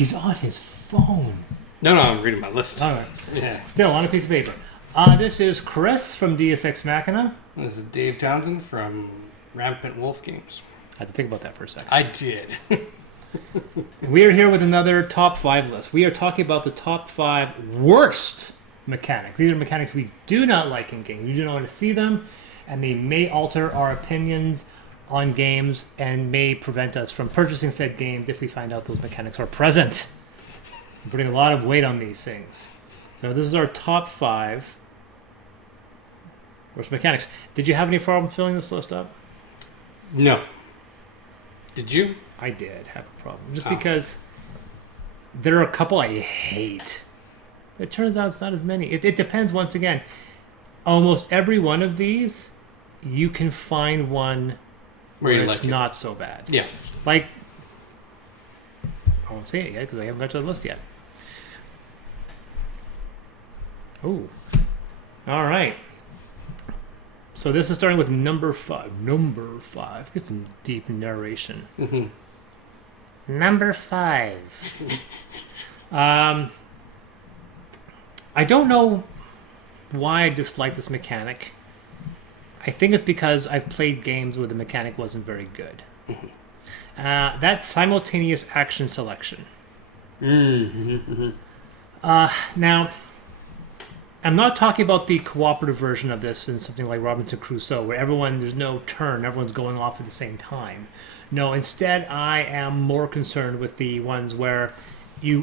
He's on his phone. No, I'm reading my list. All right. Yeah. Still on a piece of paper. This is Chris from Deus Ex Machina. This is Dave Townsend from Rampant Wolf Games. I had to think about that for a second. I did. We are here with another top 5 list. We are talking about the top 5 worst mechanics. These are mechanics we do not like in games. We do not want to see them, and they may alter our opinions on games and may prevent us from purchasing said games if we find out those mechanics are present. I'm putting a lot of weight on these things. So this is our top 5 worst mechanics. Did you have any problem filling this list up? No. Did you? I did have a problem. Just because there are a couple I hate. It turns out it's not as many. It depends, once again. Almost every one of these, you can find one where it's not so bad. Yes. Like, I won't say it yet because I haven't got to the list yet. Oh. All right. So this is starting with number 5. Number 5. Get some deep narration. Mm-hmm. Number 5. I don't know why I dislike this mechanic. I think it's because I've played games where the mechanic wasn't very good. Mm-hmm. That's simultaneous action selection. Mm-hmm. Now, I'm not talking about the cooperative version of this in something like Robinson Crusoe, where there's no turn, everyone's going off at the same time. No, instead, I am more concerned with the ones where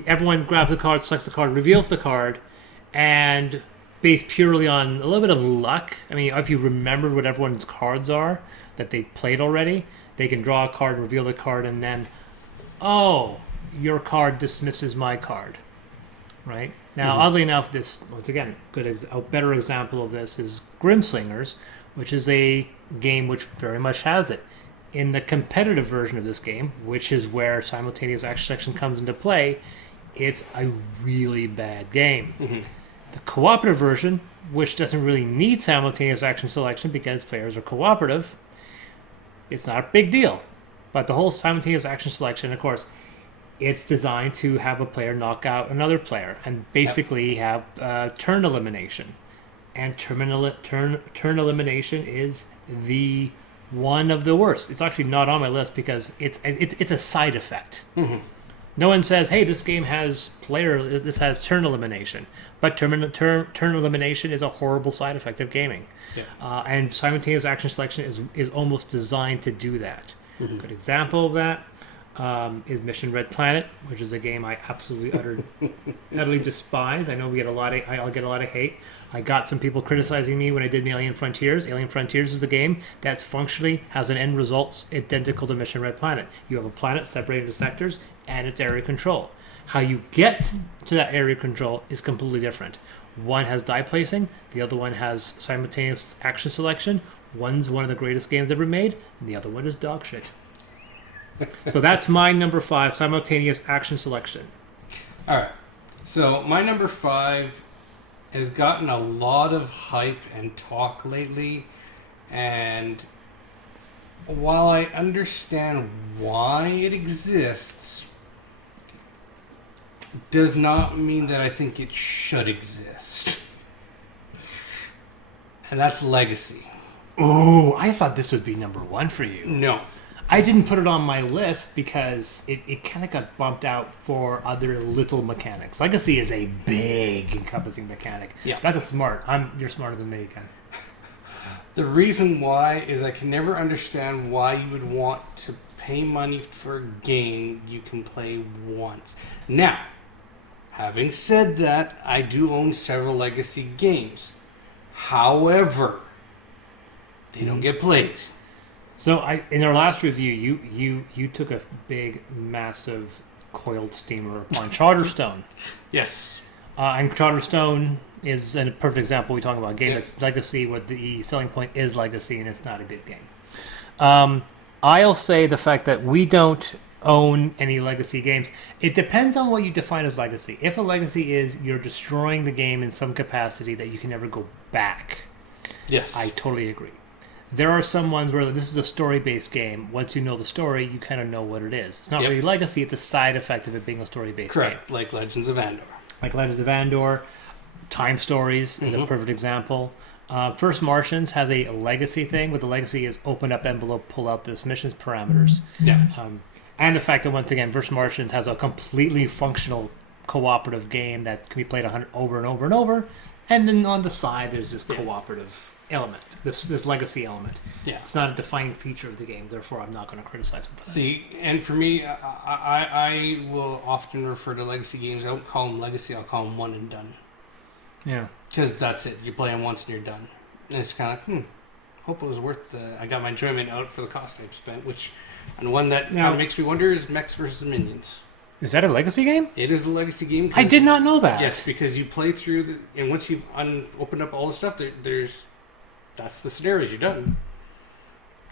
everyone grabs a card, selects the card, reveals the card, and based purely on a little bit of luck. I mean, if you remember what everyone's cards are that they've played already, they can draw a card, reveal the card, and then, oh, your card dismisses my card. Right? Now, oddly enough, this, once again, a better example of this is Grimslingers, which is a game which very much has it. In the competitive version of this game, which is where simultaneous action selection comes into play, it's a really bad game. Mm-hmm. The cooperative version, which doesn't really need simultaneous action selection because players are cooperative, it's not a big deal. But the whole simultaneous action selection, of course, it's designed to have a player knock out another player and basically have turn elimination. And turn elimination is the one of the worst. It's actually not on my list because it's a side effect. Mm-hmm. No one says, hey, this game has this has turn elimination. But turn elimination is a horrible side effect of gaming. Yeah. And simultaneous action selection is almost designed to do that. Mm-hmm. Good example of that is Mission Red Planet, which is a game I absolutely utterly despise. I know I'll get a lot of hate. I got some people criticizing me when I did Alien Frontiers. Alien Frontiers is a game that's functionally has an end result identical to Mission Red Planet. You have a planet separated into sectors, and it's area control. How you get to that area control is completely different. One has die placing, the other one has simultaneous action selection. One's one of the greatest games ever made, and the other one is dog shit. So that's my number 5, simultaneous action selection. All right. So my number 5 has gotten a lot of hype and talk lately, and while I understand why it exists, does not mean that I think it should exist. And that's Legacy. Oh, I thought this would be number 1 for you. No. I didn't put it on my list because it kind of got bumped out for other little mechanics. Legacy is a big encompassing mechanic. Yeah. That's smart. You're smarter than me, Ken. The reason why is I can never understand why you would want to pay money for a game you can play once. Now, having said that, I do own several Legacy games. However, they don't get played. So in our last review, you took a big, massive coiled steamer on Charterstone. Yes. And Charterstone is a perfect example. We talk about a game that's Legacy, where the selling point is Legacy, and it's not a good game. I'll say the fact that we don't own any Legacy games. It depends on what you define as Legacy. If a Legacy is you're destroying the game in some capacity that you can never go back, Yes. I totally agree. There are some ones where this is a story-based game. Once you know the story, you kind of know what it is. It's not Yep. really legacy; it's a side effect of it being a story-based game. Correct, like Legends of Andor. Like Legends of Andor, Time Stories is a perfect example. First Martians has a legacy thing, but the legacy is open up envelope, pull out this mission's parameters. Yeah. And the fact that, once again, First Martians has a completely functional cooperative game that can be played over and over and over. And then on the side, there's this cooperative element, this legacy element. Yeah. It's not a defining feature of the game, therefore I'm not going to criticize it for that. See, and for me, I will often refer to legacy games. I don't call them legacy. I'll call them one and done. Yeah. Because that's it. You play them once and you're done. And it's kind of like, hope it was worth the... I got my enjoyment out for the cost I've spent, which... And one that kind of makes me wonder is Mechs versus Minions. Is that a legacy game? It is a legacy game. I did not know that. Yes, because you play through... and once you've opened up all the stuff, there's... That's the scenarios. You're done.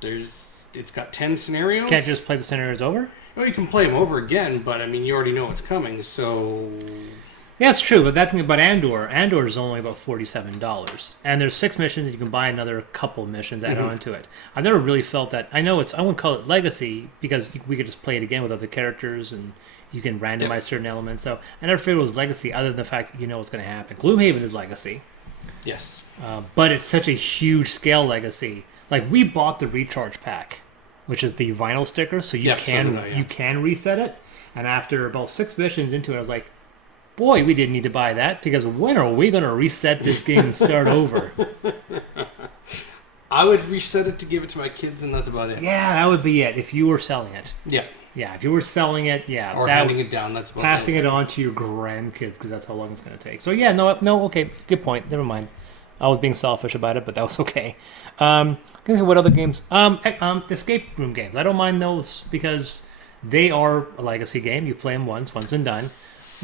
It's got 10 scenarios. Can't just play the scenarios over? Well, you can play them over again, but I mean, you already know what's coming, so... Yeah, it's true, but that thing about Andor is only about $47. And there's 6 missions, and you can buy another couple missions added onto it. I've never really felt that... I wouldn't call it legacy, because we could just play it again with other characters, and you can randomize certain elements. So I never figured it was legacy, other than the fact that you know what's going to happen. Gloomhaven is legacy. Yes. But it's such a huge scale legacy. Like, we bought the recharge pack, which is the vinyl sticker, so you can reset it. And after about 6 missions into it, I was like, boy, we didn't need to buy that, because when are we going to reset this game and start over? I would reset it to give it to my kids, and that's about it. Yeah, that would be it, if you were selling it. Yeah. Yeah, if you were selling it, yeah. Or handing it down, that's about passing it on to your grandkids, because that's how long it's going to take. So yeah, no, okay, good point. Never mind. I was being selfish about it, but that was okay. What other games? Escape room games. I don't mind those, because they are a legacy game. You play them once and done.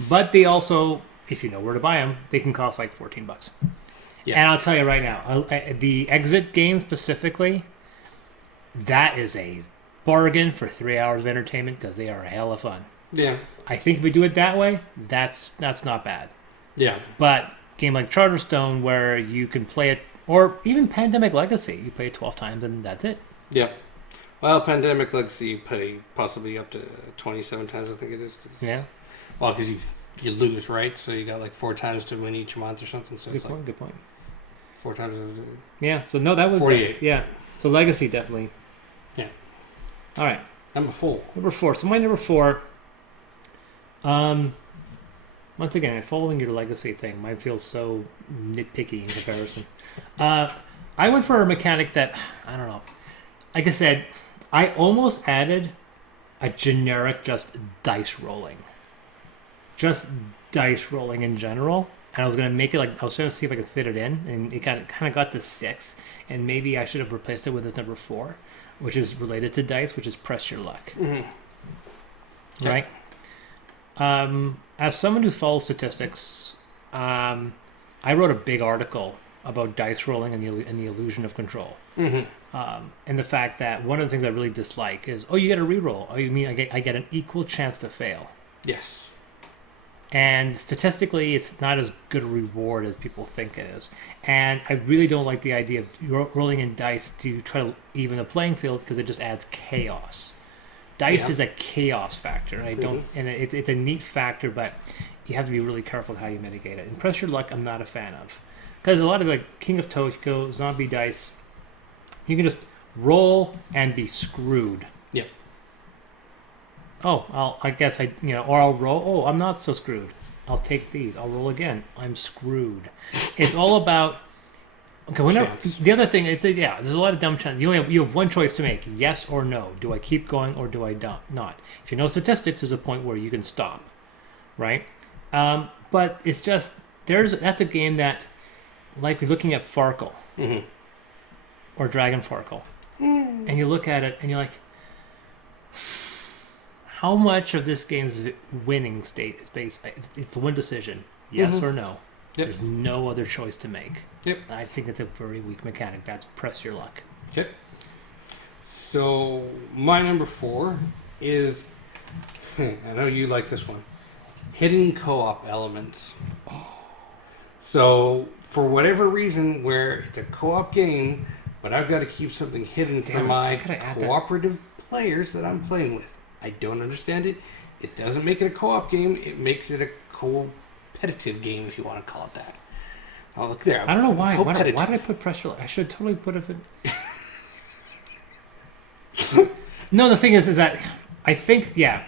But they also, if you know where to buy them, they can cost like $14. Yeah. And I'll tell you right now, the Exit game specifically, that is a bargain for 3 hours of entertainment, because they are a hell of fun. Yeah. I think if we do it that way, that's not bad. Yeah. But a game like Charterstone, where you can play it, or even Pandemic Legacy, you play it 12 times and that's it. Yeah. Well, Pandemic Legacy, you play possibly up to 27 times, I think it is. Yeah. Well, because you lose, right? So you got like 4 times to win each month or something. So good point. Good point. 4 times. Yeah. So no, that was 48. Yeah. So Legacy definitely. Yeah. All right. Number 4. So my number 4. Once again, following your Legacy thing, mine feels so nitpicky in comparison. I went for a mechanic that, I don't know. Like I said, I almost added a generic just dice rolling. Just dice rolling in general. And I was going to make it like, I was trying to see if I could fit it in. And it kind of got to 6. And maybe I should have replaced it with this number 4, which is related to dice, which is Press Your Luck. Mm-hmm. Right? As someone who follows statistics, I wrote a big article about dice rolling and the illusion of control. Mm-hmm. And the fact that one of the things I really dislike is, you get a reroll. Oh, you mean I get an equal chance to fail? Yes. And statistically, it's not as good a reward as people think it is. And I really don't like the idea of rolling in dice to try to even the playing field, because it just adds chaos. Dice is a chaos factor. I don't, and it's a neat factor, but you have to be really careful with how you mitigate it. And Press Your Luck, I'm not a fan of, because a lot of like King of Tokyo, Zombie Dice, you can just roll and be screwed. Yeah. Oh, or I'll roll. Oh, I'm not so screwed. I'll take these. I'll roll again. I'm screwed. It's all about. Okay, the other thing is, there's a lot of dumb chances. You have one choice to make: yes or no. Do I keep going or do I not? If you know statistics, there's a point where you can stop, right? But it's just that's a game that, like looking at Farkle, or Dragon Farkle, and you look at it and you're like, how much of this game's winning state is based? It's the one decision: yes or no. Yep. There's no other choice to make. Yep. I think it's a very weak mechanic. That's Press Your Luck. Okay. So my number 4 is, I know you like this one, hidden co-op elements. So for whatever reason, where it's a co-op game, but I've got to keep something hidden Damn from it, my I gotta add that. cooperative players that I'm playing with. I don't understand it. It doesn't make it a co-op game. It makes it a competitive game, if you want to call it that. Oh, look there. I don't know why. Why did Competitive. I put pressure? I should totally put it. No, the thing is that I think if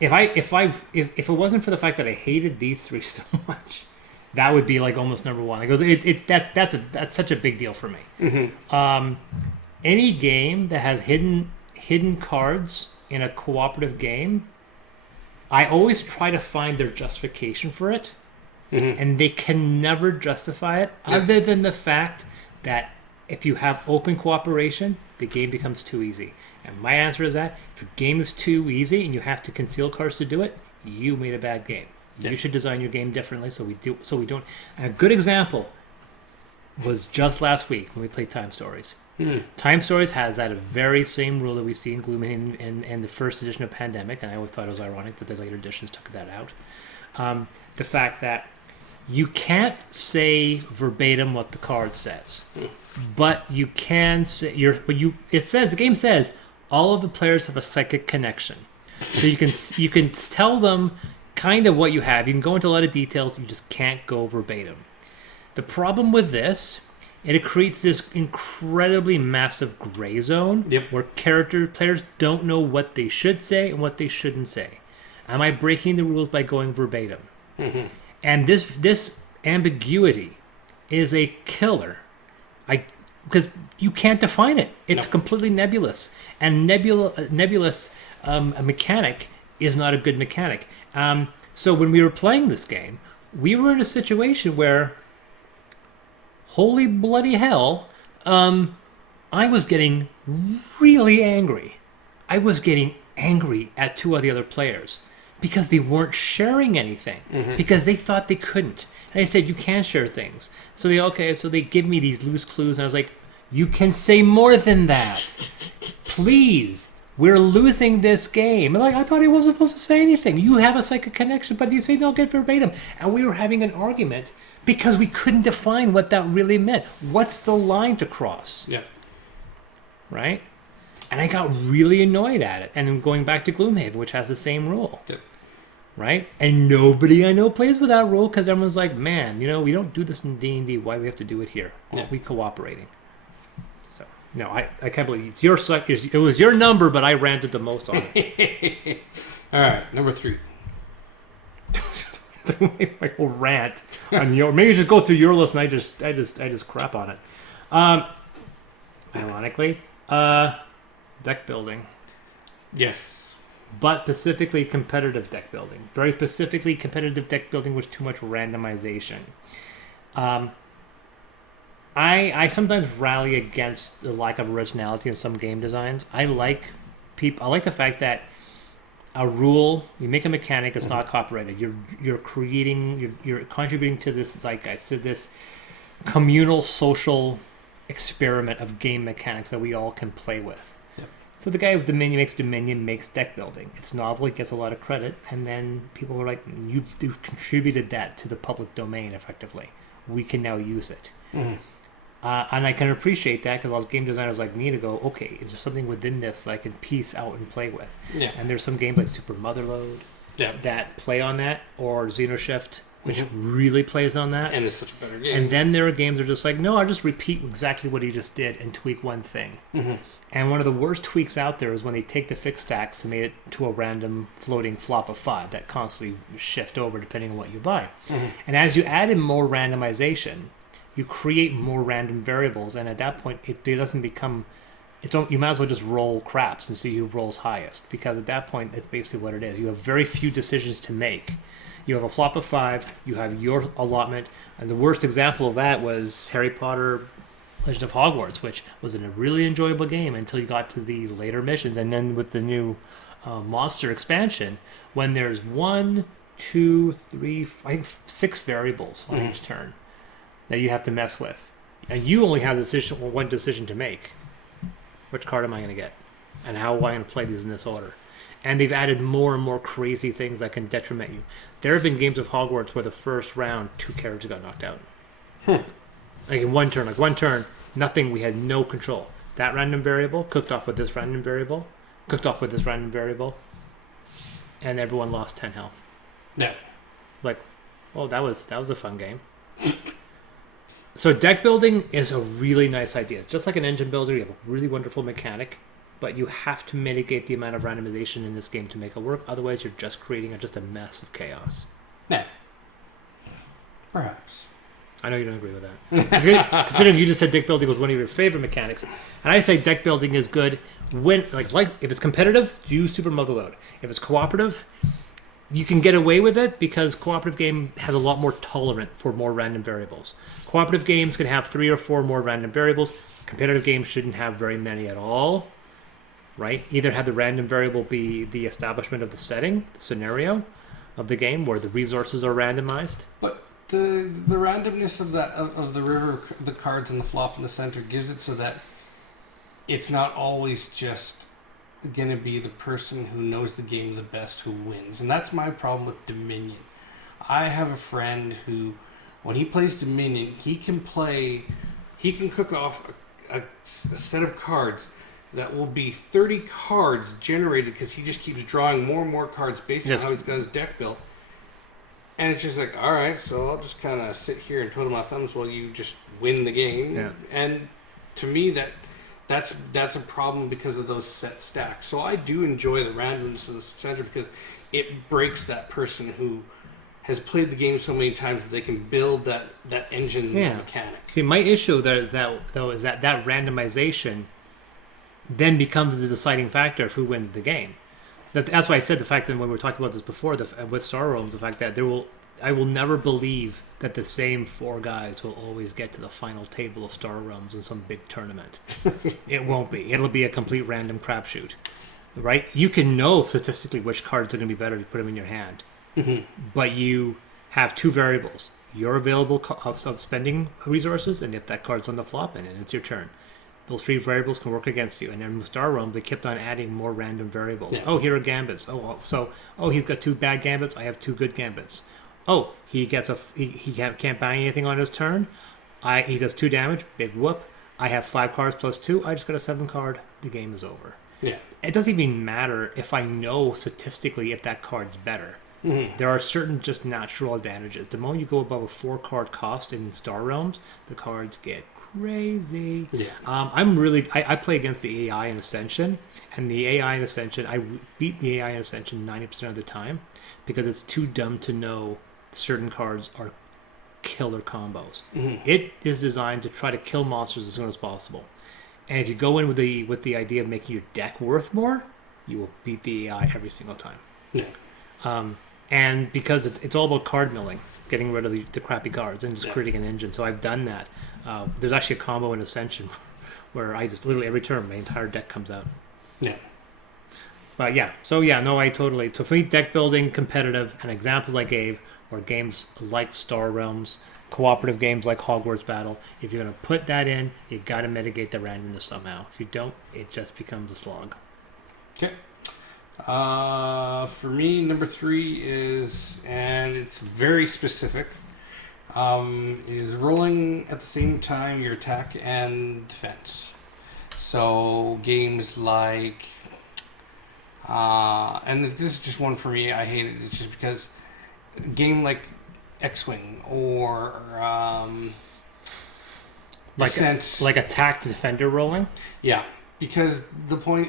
it wasn't for the fact that I hated these three so much, that would be like almost number one. That's such a big deal for me. Mm-hmm. Any game that has hidden cards in a cooperative game, I always try to find their justification for it, and they can never justify it other than the fact that if you have open cooperation, the game becomes too easy. And my answer is that if your game is too easy and you have to conceal cards to do it, you made a bad game. You should design your game differently so we don't. And a good example was just last week when we played Time Stories. Time Stories has that very same rule that we see in Gloomhaven in the first edition of Pandemic, and I always thought it was ironic that the later editions took that out. The fact that you can't say verbatim what the card says, but you can say the game says all of the players have a psychic connection, so you can tell them kind of what you have. You can go into a lot of details. You just can't go verbatim. The problem with this, it creates this incredibly massive gray zone where players don't know what they should say and what they shouldn't say. Am I breaking the rules by going verbatim? Mm-hmm. And this ambiguity is a killer. Because you can't define it. It's completely nebulous. And nebulous a mechanic is not a good mechanic. So when we were playing this game, we were in a situation where, holy bloody hell, I was getting really angry. I was getting angry at two of the other players because they weren't sharing anything, because they thought they couldn't. And I said, you can share things. So they give me these loose clues, and I was like, you can say more than that. Please. We're losing this game. And I thought he wasn't supposed to say anything. You have a psychic connection, but you say don't get verbatim. And we were having an argument because we couldn't define what that really meant. What's the line to cross? Yeah. Right? And I got really annoyed at it. And then going back to Gloomhaven, which has the same rule. Yeah. Right? And nobody I know plays with that rule because everyone's like, man, we don't do this in D&D. Why do we have to do it here? Are we cooperating? So, no, I can't believe it's your suck. It was your number, but I ranted the most on it. All right, number 3. My whole rant on your. Maybe just go through your list and I just crap on it. Ironically, deck building. Yes. But specifically competitive deck building. Very specifically competitive deck building with too much randomization. I sometimes rally against the lack of originality in some game designs. I like the fact that a rule, you make a mechanic, it's not copyrighted. You're contributing to this zeitgeist, to this communal social experiment of game mechanics that we all can play with. So the guy with Dominion makes deck building. It's novel, it gets a lot of credit, and then people are like, you've contributed that to the public domain effectively. We can now use it. Mm-hmm. And I can appreciate that because allows game designers like me to go, okay, is there something within this that I can piece out and play with? Yeah. And there's some games like Super Motherload that play on that, or Xenoshift, which really plays on that. And it's such a better game. And then there are games that are just like, no, I'll just repeat exactly what he just did and tweak one thing. Mm-hmm. And one of the worst tweaks out there is when they take the fixed stacks and made it to a random floating flop of 5 that constantly shift over depending on what you buy. Mm-hmm. And as you add in more randomization, you create more random variables, and at that point, it doesn't become... you might as well just roll craps and see who rolls highest, because at that point, that's basically what it is. You have very few decisions to make. You have a flop of 5, you have your allotment, and the worst example of that was Harry Potter Legend of Hogwarts, which was a really enjoyable game until you got to the later missions, and then with the new monster expansion, when there's 1, 2, 3, I think 6 variables on each turn that you have to mess with, and you only have one decision to make. Which card am I going to get? And how am I going to play these in this order? And they've added more and more crazy things that can detriment you. There have been games of Hogwarts where the first round, 2 characters got knocked out. Like in one turn, Nothing. We had no control. That random variable cooked off with this random variable, cooked off with this random variable, and everyone lost 10 health. Yeah. Like, oh, that was a fun game. So deck building is a really nice idea. Just like an engine builder, you have a really wonderful mechanic, but you have to mitigate the amount of randomization in this game to make it work. Otherwise, you're just creating just a mess of chaos. Yeah. Perhaps. I know you don't agree with that. Considering you just said deck building was one of your favorite mechanics, and I say deck building is good when, like if it's competitive, use super motherload. If it's cooperative, you can get away with it because cooperative game has a lot more tolerant for more random variables. Cooperative games can have 3 or 4 more random variables. Competitive games shouldn't have very many at all, right? Either have the random variable be the establishment of the setting, the scenario of the game where the resources are randomized. But the randomness of that of the river, the cards and the flop in the center gives it so that it's not always just going to be the person who knows the game the best who wins. And that's my problem with Dominion. I have a friend who, when he plays Dominion, he can cook off a set of cards that will be 30 cards generated because he just keeps drawing more and more cards based on how he's got his deck built. And it's just like, all right, so I'll just kind of sit here and twiddle my thumbs while you just win the game. Yeah. And to me, that's a problem because of those set stacks. So I do enjoy the randomness of the center because it breaks that person who has played the game so many times that they can build that engine mechanic. See, my issue there is that randomization then becomes the deciding factor of who wins the game. That's why I said the fact that when we were talking about this before with Star Realms, the fact that I will never believe that the same 4 guys will always get to the final table of Star Realms in some big tournament. It won't be. It'll be a complete random crapshoot, right? You can know statistically which cards are going to be better if you put them in your hand, but you have 2 variables: your available of spending resources, and if that card's on the flop, and then it's your turn. Those 3 variables can work against you. And in Star Realms, they kept on adding more random variables. Yeah. Oh, here are gambits. He's got 2 bad gambits. I have 2 good gambits. Oh, he gets he can't buy anything on his turn. He does 2 damage. Big whoop. I have 5 cards plus 2. I just got a 7 card. The game is over. Yeah. It doesn't even matter if I know statistically if that card's better. Mm-hmm. There are certain just natural advantages. The moment you go above a 4 card cost in Star Realms, the cards get crazy. Yeah. I play against the AI in Ascension, and the AI in Ascension, I beat the AI in Ascension 90% of the time because it's too dumb to know certain cards are killer combos. Mm-hmm. It is designed to try to kill monsters as soon as possible. And if you go in with the idea of making your deck worth more, you will beat the AI every single time. Yeah. And because it's all about card milling, getting rid of the crappy cards and just creating an engine. So I've done that. There's actually a combo in Ascension where I just literally every turn my entire deck comes out. Yeah. But yeah, I totally. So for me, deck building, competitive, and examples I gave were games like Star Realms, cooperative games like Hogwarts Battle. If you're going to put that in, you got to mitigate the randomness somehow. If you don't, it just becomes a slog. Okay. For me, number 3 is, and it's very specific, is rolling at the same time your attack and defense. So games like, and this is just one for me, I hate it, it's just because a game like X-Wing or Descent, like attack to defender rolling. Yeah, because the point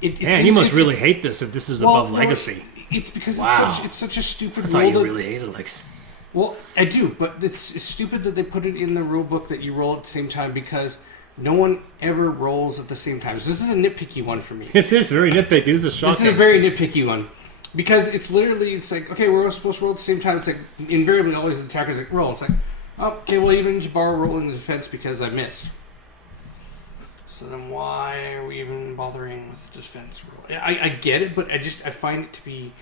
you must really hate this if this is above Legacy. It's because it's such a stupid I rule. thought you really hated Legacy. Well, I do, but it's stupid that they put it in the rule book that you roll at the same time because no one ever rolls at the same time. So this is a nitpicky one for me. This is very nitpicky. This is shocking. This is a very nitpicky one. Because it's like, okay, we're all supposed to roll at the same time. It's like, invariably, always the attacker's like, roll. It's like, oh, okay, well, even if you borrow roll in the defense because I missed. So then why are we even bothering with the defense roll? I get it, but I find it to be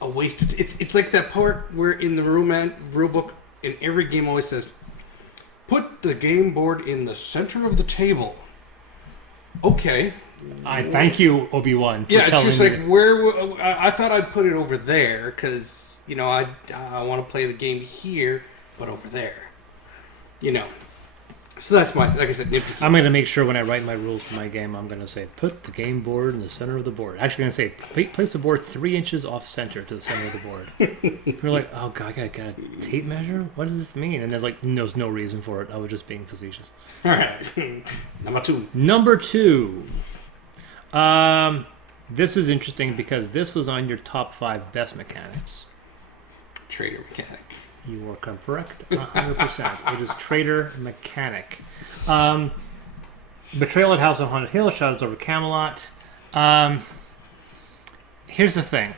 a waste of it's like that part where in the rule book in every game always says, put the game board in the center of the table. Okay. I thank you, Obi-Wan, for telling me. Yeah, it's just like, where I thought I'd put it over there because, I want to play the game here, but over there. So that's my, like I said, nitpicky. I'm going to make sure when I write my rules for my game, I'm going to say, put the game board in the center of the board. Actually, I'm going to say, place the board 3 inches off center to the center of the board. You're like, oh, God, I got a tape measure? What does this mean? And they're like, there's no reason for it. I was just being facetious. All right. Number 2. This is interesting because this was on your top 5 best mechanics. Trader mechanic. You are correct, 100%. It is Trader Mechanic. Betrayal at House of Haunted Hill, Shadows over Camelot. Here's the thing.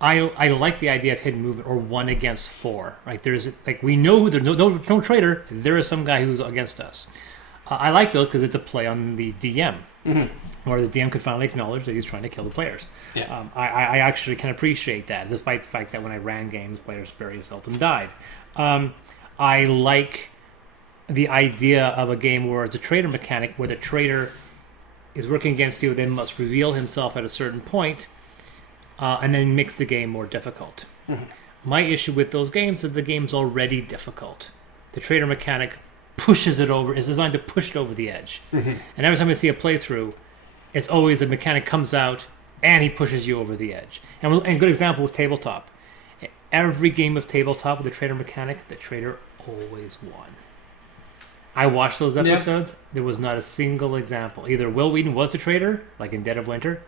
I like the idea of hidden movement or 1 against 4. Right? There's we know there's no traitor. There is some guy who's against us. I like those because it's a play on the DM. Mm-hmm. Or the DM could finally acknowledge that he's trying to kill the players. Yeah. I actually can appreciate that, despite the fact that when I ran games, players very seldom died. I like the idea of a game where it's a traitor mechanic, where the traitor is working against you, then must reveal himself at a certain point, and then makes the game more difficult. Mm-hmm. My issue with those games is the game's already difficult. The traitor mechanic pushes it over, is designed to push it over the edge. Mm-hmm. And every time I see a playthrough, it's always the mechanic comes out and he pushes you over the edge. And a good example was tabletop. Every game of tabletop with the traitor mechanic, the traitor always won. I watched those episodes. Yeah. There was not a single example. Either Will Wheaton was the traitor, like in Dead of Winter,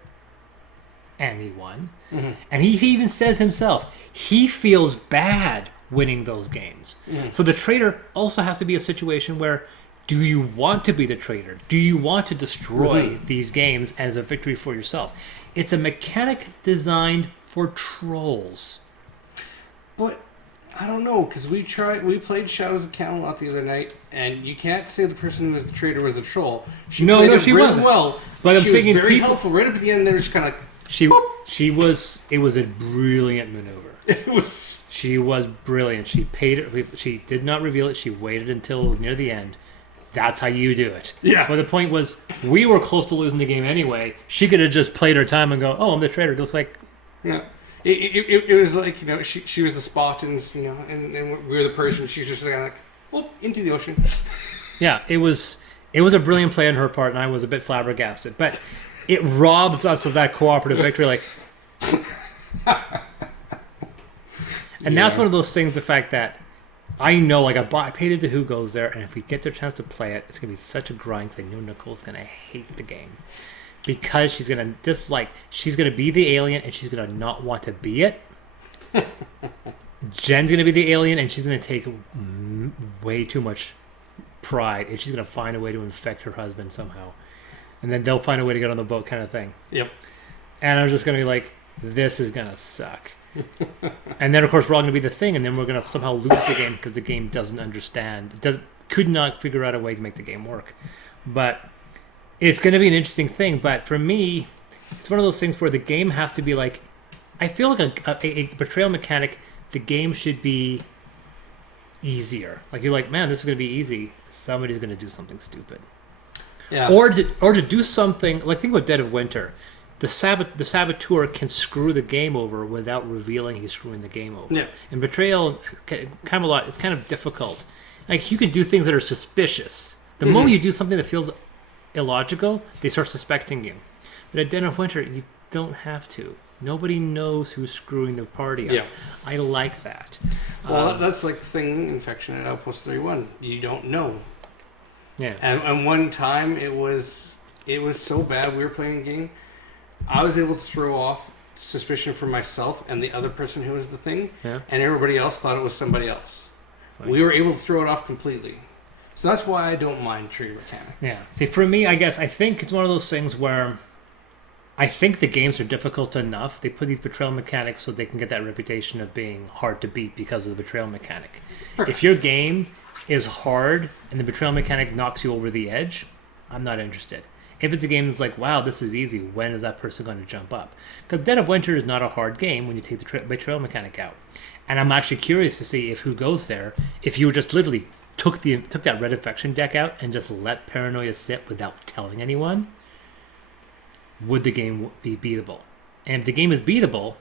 and he won. Mm-hmm. And he even says himself, he feels bad winning those games. Mm. So the traitor also has to be a situation where, do you want to be the traitor? Do you want to destroy these games as a victory for yourself? It's a mechanic designed for trolls. But I don't know, because we played Shadows of Camelot the other night, and you can't say the person who was the traitor was a troll. She played it she really wasn't. Well, but I'm she thinking was very helpful. Right up at the end, they were just kind of like, it was a brilliant maneuver. She was brilliant. She paid it. She did not reveal it. She waited until it was near the end. That's how you do it. Yeah. But the point was, we were close to losing the game anyway. She could have just played her time and go, "Oh, I'm the traitor." Just like, yeah. It was like, she was the Spartans, and we were the Persians. She's just like, into the ocean. Yeah, it was a brilliant play on her part, and I was a bit flabbergasted. But it robs us of that cooperative victory, like. And that's one of those things, the fact that I know, I paid into who goes there, and if we get the chance to play it, it's going to be such a grind, because I know Nicole's going to hate the game. Because she's going to dislike, she's going to be the alien, and she's going to not want to be it. Jen's going to be the alien, and she's going to take way too much pride, and she's going to find a way to infect her husband somehow. And then they'll find a way to get on the boat, kind of thing. Yep. And I'm just going to be like, this is going to suck. And then, of course, we're all going to be the thing, and then we're going to somehow lose the game because the game doesn't understand. Could not figure out a way to make the game work. But it's going to be an interesting thing. But for me, it's one of those things where the game has to be like, I feel like a betrayal mechanic, the game should be easier. Like, you're like, man, this is going to be easy. Somebody's going to do something stupid. Yeah. Or to do something, like, think about Dead of Winter. The saboteur can screw the game over without revealing he's screwing the game over. Yeah. In Betrayal, Camelot, it's kind of difficult. Like, you can do things that are suspicious. The moment you do something that feels illogical, they start suspecting you. But at Dead of Winter, you don't have to. Nobody knows who's screwing the party up. Yeah. I like that. Well, that's like the thing, Infection at Outpost 31. You don't know. Yeah. And one time, it was so bad, we were playing a game, I was able to throw off suspicion for myself and the other person who was the thing, and everybody else thought it was somebody else. Funny. We were able to throw it off completely. So that's why I don't mind trigger mechanic. Yeah. See, for me, I think it's one of those things where I think the games are difficult enough. They put these betrayal mechanics so they can get that reputation of being hard to beat because of the betrayal mechanic. If your game is hard and the betrayal mechanic knocks you over the edge, I'm not interested. If it's a game that's like, wow, this is easy, when is that person going to jump up? Because Dead of Winter is not a hard game when you take the betrayal mechanic out. And I'm actually curious to see if who goes there, if you just literally took that Red Infection deck out and just let Paranoia sit without telling anyone, would the game be beatable? And if the game is beatable,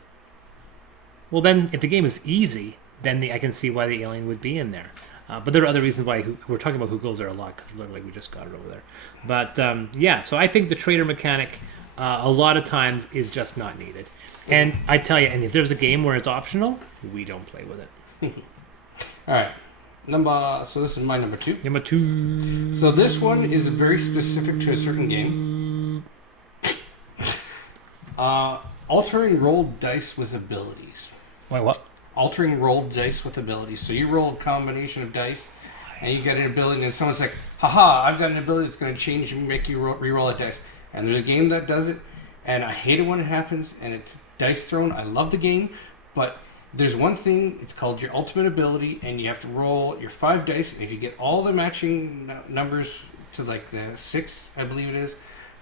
well then, if the game is easy, then I can see why the alien would be in there. But there are other reasons why we're talking about who goes there a lot, because literally we just got it over there. But yeah, so I think the trader mechanic a lot of times is just not needed. And I tell you, and if there's a game where it's optional, we don't play with it. All right. So this is my number 2. Number 2. So this one is very specific to a certain game. Altering rolled dice with abilities. Wait, what? Altering rolled dice with abilities. So you roll a combination of dice, and you get an ability, and someone's like, haha, I've got an ability that's going to change and make you re-roll a dice. And there's a game that does it, and I hate it when it happens, and it's dice thrown. I love the game, but there's one thing, it's called your ultimate ability, and you have to roll your 5 dice, and if you get all the matching numbers to like the 6, I believe it is,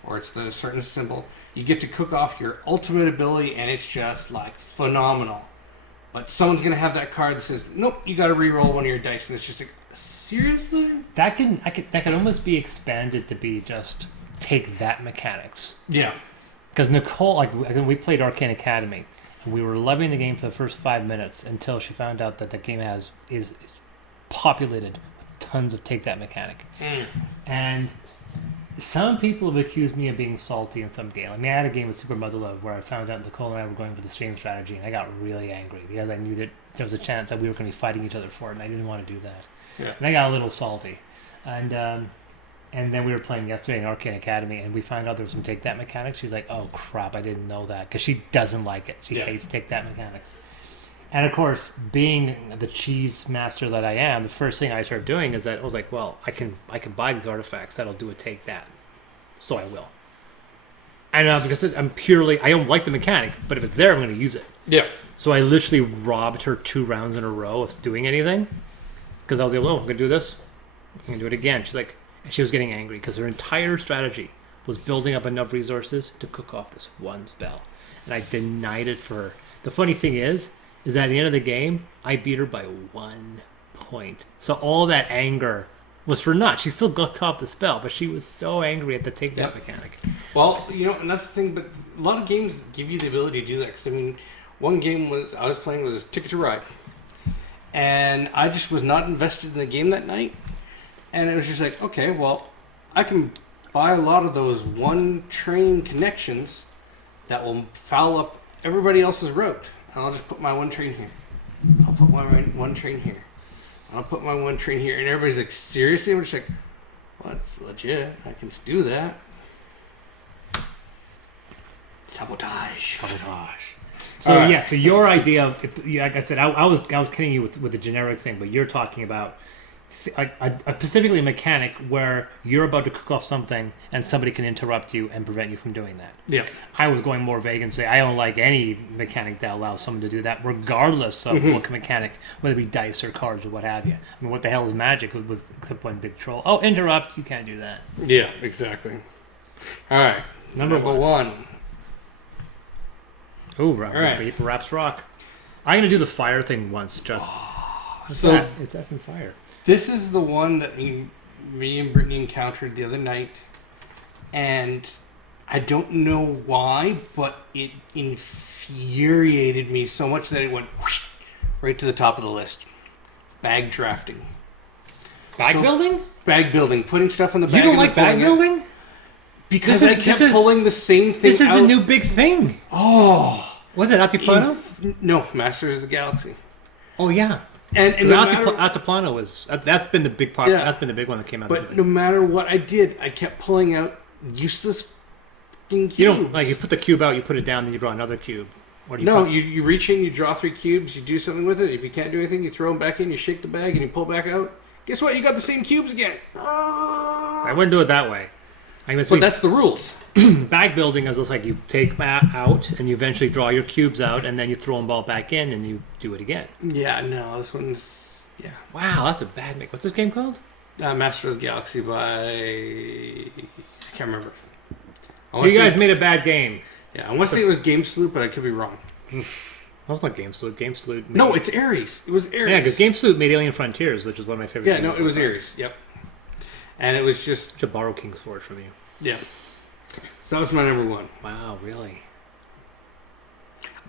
or it's the certain symbol, you get to cook off your ultimate ability, and it's just like phenomenal. But someone's going to have that card that says, nope, you got to re-roll one of your dice, and it's just like, seriously? That could almost be expanded to be just take that mechanics. Yeah. Because Nicole, like we played Arcane Academy, and we were loving the game for the first 5 minutes until she found out that the game is populated with tons of take that mechanic. And some people have accused me of being salty in some game. I mean, I had a game with Super Mother Love where I found out Nicole and I were going for the same strategy, and I got really angry because I knew that there was a chance that we were going to be fighting each other for it, and I didn't want to do that. Yeah. And I got a little salty. And then we were playing yesterday in Arcane Academy, and we found out there was some take that mechanics. She's like, "Oh crap, I didn't know that," because she doesn't like it. She hates take that mechanics. And of course, being the cheese master that I am, the first thing I started doing is that I was like, "Well, I can buy these artifacts that'll do a take that," so I will. And because I don't like the mechanic, but if it's there, I'm going to use it. Yeah. So I literally robbed her 2 rounds in a row of doing anything, because I was like, "Oh, I'm going to do this. I'm going to do it again." She's like. And she was getting angry because her entire strategy was building up enough resources to cook off this one spell. And I denied it for her. The funny thing is that at the end of the game, I beat her by 1 point. So all that anger was for naught. She still got off the spell, but she was so angry at the take that mechanic. Well, and that's the thing, but a lot of games give you the ability to do that. Because, I mean, one game I was playing was Ticket to Ride. And I just was not invested in the game that night. And it was just like, okay, well, I can buy a lot of those one train connections that will foul up everybody else's route. And I'll just put my one train here. I'll put my one train here. I'll put my one train here. And everybody's like, seriously? I'm just like, well, that's legit. I can do that. Sabotage. So yeah, so your idea of, like I said, I was kidding you with the generic thing, but you're talking about specifically a mechanic where you're about to cook off something and somebody can interrupt you and prevent you from doing that. Yeah. I was going more vague and say I don't like any mechanic that allows someone to do that, regardless of what mechanic, whether it be dice or cards or what have you. I mean, what the hell is magic with except one big troll? Oh, interrupt! You can't do that. Yeah, exactly. All right, number one. Oh, Raps rock. I'm gonna do the fire thing once. Just it's effing fire. This is the one that me and Brittany encountered the other night, and I don't know why, but it infuriated me so much that it went whoosh, right to the top of the list. Bag drafting. Bag building? Bag building. Putting stuff in the bag. You don't like bag building? Because I kept pulling the same thing This is a new big thing. Oh. Was it Altiplano? No, Masters of the Galaxy. Oh, yeah. And Altiplano was that's been the big part. Yeah. That's been the big one that came out. But no matter what I did, I kept pulling out useless fucking cubes. You don't you put the cube out, you put it down, then you draw another cube. Or do you reach in, you draw 3 cubes, you do something with it. If you can't do anything, you throw them back in, you shake the bag, and you pull back out. Guess what? You got the same cubes again. I wouldn't do it that way. But that's the rules. Bag building is just like you take that out and you eventually draw your cubes out and then you throw them all back in and you do it again. Yeah, no, this one's Wow, that's a bad make. What's this game called? Master of the Galaxy by I can't remember. You guys made a bad game. Yeah, I want to say it was Game Sloop, but I could be wrong. That was not Game Sloop. Game Sloop. No, it's Ares. It was Ares. Yeah, because Game Sloop made Alien Frontiers, which is one of my favorite. Yeah, no, it was Ares. Yep. And it was just to borrow King's Forge from you. Yeah. So that was my number one. Wow, really?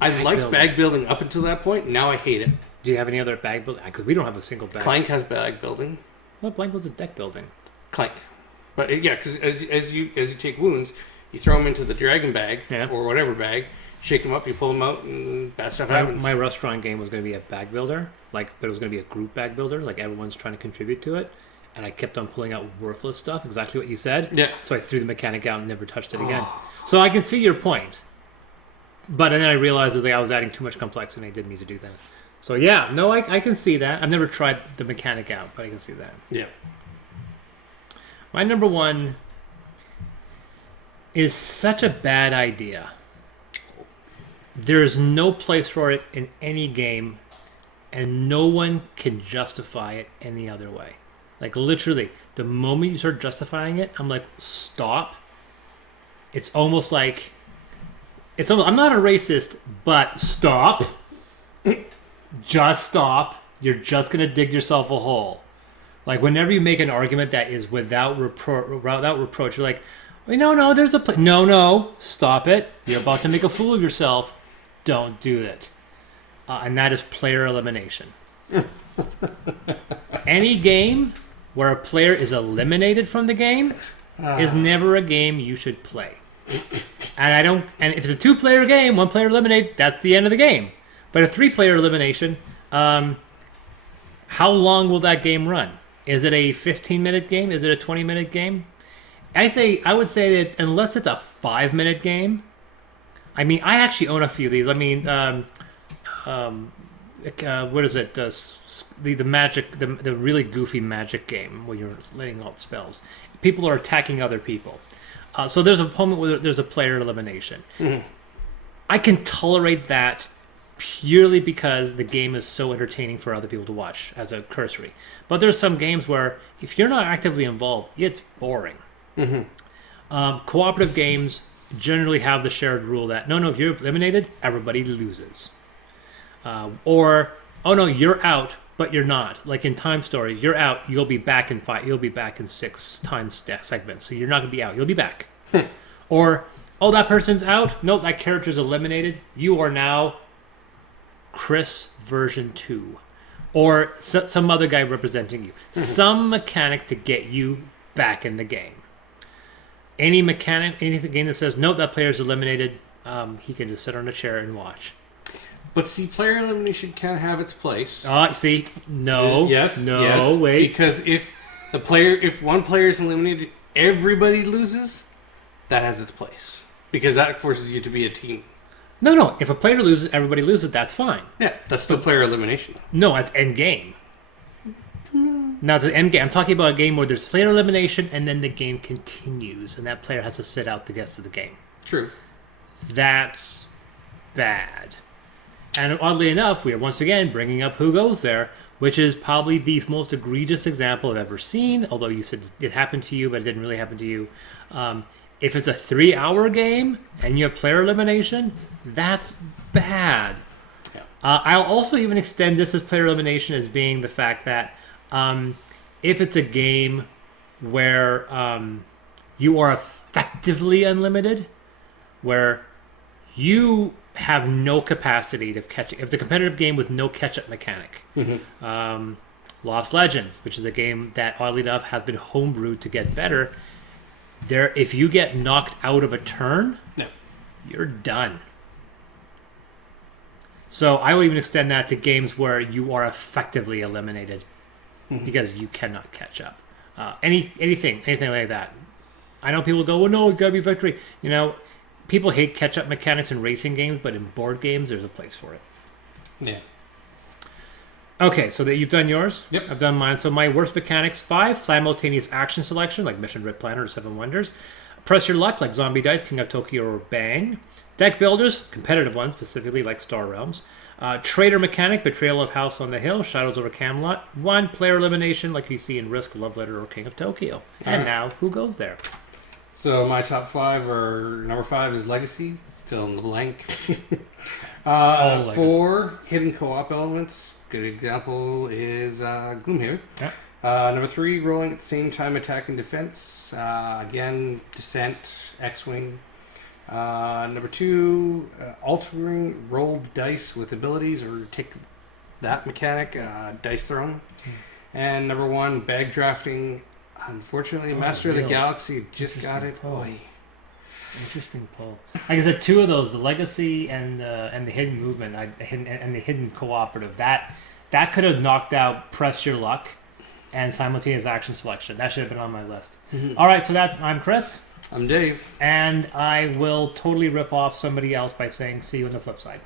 I liked bag building up until that point. Now I hate it. Do you have any other bag building? Because we don't have a single bag. Clank has bag building. Well, Blank was a deck building. Clank. But yeah, because as you take wounds, you throw them into the dragon bag or whatever bag, shake them up, you pull them out, and bad stuff happens. My restaurant game was going to be a bag builder, but it was going to be a group bag builder, like everyone's trying to contribute to it. And I kept on pulling out worthless stuff, exactly what you said. Yeah. So I threw the mechanic out and never touched it again. So I can see your point. But then I realized that I was adding too much complexity and I didn't need to do that. So yeah, no, I can see that. I've never tried the mechanic out, but I can see that. Yeah. My number one is such a bad idea. There's no place for it in any game, and no one can justify it any other way. Like literally, the moment you start justifying it, I'm like, stop. It's almost like, I'm not a racist, but stop. Just stop. You're just going to dig yourself a hole. Like whenever you make an argument that is without reproach, you're like, no, there's a no, stop it. You're about to make a fool of yourself. Don't do it. And that is player elimination. Any game where a player is eliminated from the game is never a game you should play. And if it's a 2-player game, 1 player eliminated, that's the end of the game. But a 3-player elimination, how long will that game run? Is it a 15-minute game? Is it a 20-minute game? I would say that unless it's a 5-minute game. I mean, I actually own a few of these. I mean, what is it? The magic, the really goofy magic game where you're letting out spells. People are attacking other people. So there's a moment where there's a player elimination. Mm-hmm. I can tolerate that purely because the game is so entertaining for other people to watch as a cursory. But there's some games where if you're not actively involved, it's boring. Mm-hmm. Cooperative games generally have the shared rule that no, if you're eliminated, everybody loses. Or, oh no, you're out, but you're not. Like in Time Stories, you're out, you'll be back in 5, you'll be back in 6 time segments. So you're not going to be out, you'll be back. Or, oh, that person's out, no, that character's eliminated, you are now Chris version 2. Or some other guy representing you. Some mechanic to get you back in the game. Any game that says, no, that player's eliminated, he can just sit on a chair and watch. But see, player elimination can have its place. See, no, yes, wait. Because if one player is eliminated, everybody loses. That has its place because that forces you to be a team. No. If a player loses, everybody loses. That's fine. Yeah, that's still player elimination. No, that's end game. Now, the end game. I'm talking about a game where there's player elimination and then the game continues, and that player has to sit out the rest of the game. True. That's bad. And oddly enough, we are once again bringing up Who Goes There, which is probably the most egregious example I've ever seen, although you said it happened to you, but it didn't really happen to you. If it's a 3-hour game and you have player elimination, that's bad. Yeah. I'll also even extend this as player elimination as being the fact that if it's a game where you are effectively unlimited, where you have no capacity to catch it. If it's a competitive game with no catch-up mechanic. Mm-hmm. Lost Legends, which is a game that, oddly enough, has been homebrewed to get better. If you get knocked out of a turn, you're done. So I will even extend that to games where you are effectively eliminated because you cannot catch up. Anything like that. I know people go, well, no, it got to be victory. People hate catch-up mechanics in racing games, but in board games, there's a place for it. Yeah. Okay, so you've done yours? Yep. I've done mine. So my worst mechanics, 5, simultaneous action selection, like Mission Rip Planner or 7 Wonders. Press your luck, like Zombie Dice, King of Tokyo, or Bang. Deck builders, competitive ones, specifically like Star Realms. Traitor mechanic, Betrayal of House on the Hill, Shadows over Camelot. 1 player elimination, like you see in Risk, Love Letter, or King of Tokyo. And now, Who Goes There? So my top 5 are number 5 is Legacy, fill in the blank. 4 hidden co-op elements. Good example is Gloomhaven. Yeah. Number 3, rolling at the same time, attack and defense. Again, Descent, X-Wing. Number 2, altering rolled dice with abilities or take that mechanic, dice throwing. And number 1, bag drafting. Unfortunately, Master of the Galaxy just got it. Boy. Interesting pull. Like I said, 2 of those, the legacy and the hidden movement, and the hidden cooperative. That could have knocked out press your luck and simultaneous action selection. That should have been on my list. All right, so I'm Chris. I'm Dave. And I will totally rip off somebody else by saying see you on the flip side.